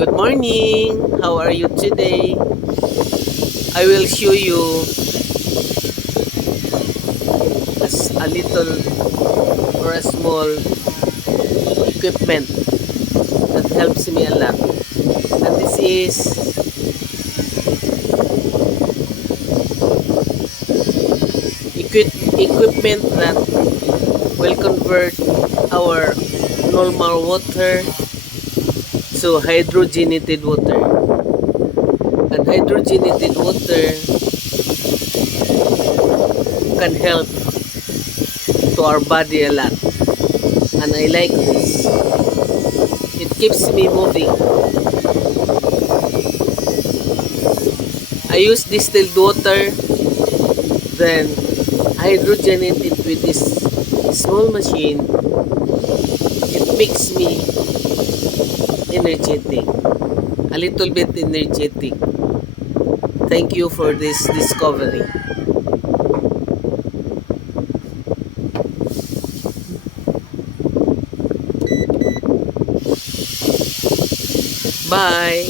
Good morning. How are you today? I will show you a little or a small equipment that helps me a lot. And this is equipment that will convert our normal water to hydrogenated water. And hydrogenated water can help to our body a lot. And I like this. It keeps me moving. I use distilled water, then hydrogenate it with this small machine. It makes me energetic, a little bit energetic. Thank you for this discovery. Bye.